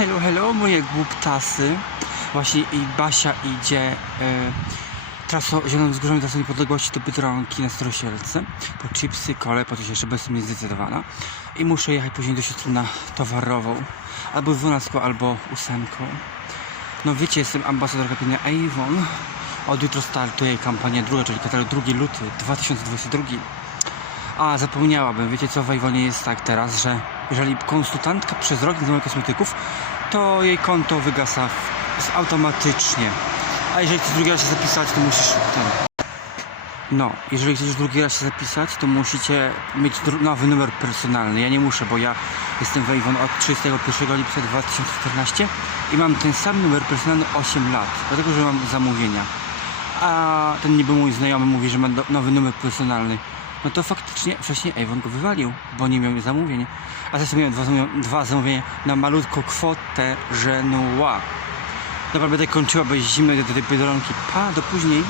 Hello, hello, moje głuptasy. Właśnie i Basia idzie e, trasą, zieloną wzgórzami trasą niepodległości do Biedronki na Starosielce. Po chipsy, kole, po coś jeszcze, bo jestem niezdecydowana. I muszę jechać później do siostry na towarową. Albo dwunastką, albo ósemką. No wiecie, jestem ambasadorką kapienia Avon. Od jutro startuje kampania druga, czyli katalog 2 luty 2022. A, zapomniałabym, wiecie co w Avonie jest tak teraz, że jeżeli konsultantka przez rok nie zamawia kosmetyków, to jej konto wygasa automatycznie. A jeżeli chcesz drugi raz się zapisać, to musisz ten. No, jeżeli chcesz drugi raz się zapisać, to musicie mieć nowy numer personalny. Ja nie muszę, bo ja jestem w Avon od 31 lipca 2014 i mam ten sam numer personalny 8 lat, dlatego że mam zamówienia. A ten niby mój znajomy mówi, że ma nowy numer personalny. No to faktycznie wcześniej Avon go wywalił, bo nie miał zamówień. A zresztą miałem dwa, dwa zamówienia na malutką kwotę Genua. Dobra, będę kończyła, bo jest zimno, do tej biedronki. Pa, do później.